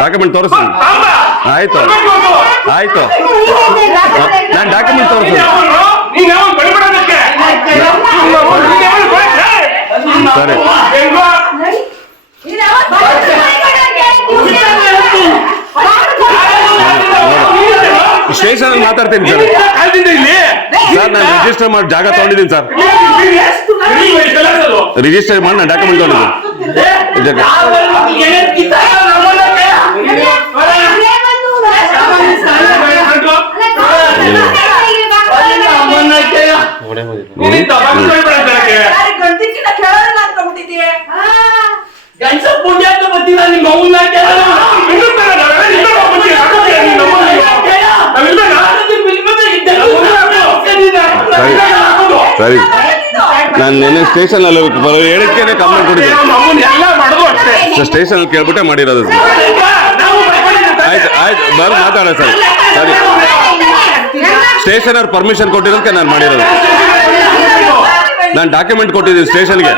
Document ತೋರಿಸ್ತೀನಿ. ಆಯ್ತು. ಆಯ್ತು. ನಾನು ಡಾಕ್ಯುಮೆಂಟ್ ತೋರಿಸ್ತೀನಿ. ಸರಿ. ಸ್ಟೇಷನ್ ಮಾತಾಡ್ತೀನಿ ಸರ್. ಕಾಲದಿಂದ ಇಲ್ಲಿ? ಸರ್ ನಾನು ರಿಜಿಸ್ಟರ್ ಮಾಡಿ ಜಾಗ ತಗೊಂಡಿದ್ದೀನಿ ಸರ್. ರಿಜಿಸ್ಟರ್ ಮಾಡಿ ನಾನು ಡಾಕ್ಯುಮೆಂಟ್ ತಗೊಂಡಿದ್ದೀನಿ. ಸರಿ ನಾನು ನಿನ್ನೆ ಸ್ಟೇಷನ್ ಅಲ್ಲಿ ಹೇಳಿದ್ಕೆ ಕಂಪ್ಲೇಂಟ್ ಕೊಟ್ಟಿದ್ದೀನಿ ಸ್ಟೇಷನಲ್ಲಿ ಸ್ಟೇಷನ್ ಅಲ್ಲಿ ಕೇಳ್ಬಿಟ್ಟೆ ಮಾಡಿರೋದು. ಆಯ್ತು ಆಯ್ತು ಬರ್ ಮಾತಾಡ ಸರ್. ಸರಿ. ಸ್ಟೇಷನ್ ಅವ್ರು ಪರ್ಮಿಷನ್ ಕೊಟ್ಟಿರೋದಕ್ಕೆ ನಾನು ಮಾಡಿರೋದು. ನಾನು ಡಾಕ್ಯುಮೆಂಟ್ ಕೊಟ್ಟಿದ್ದೀನಿ ಸ್ಟೇಷನ್ಗೆ.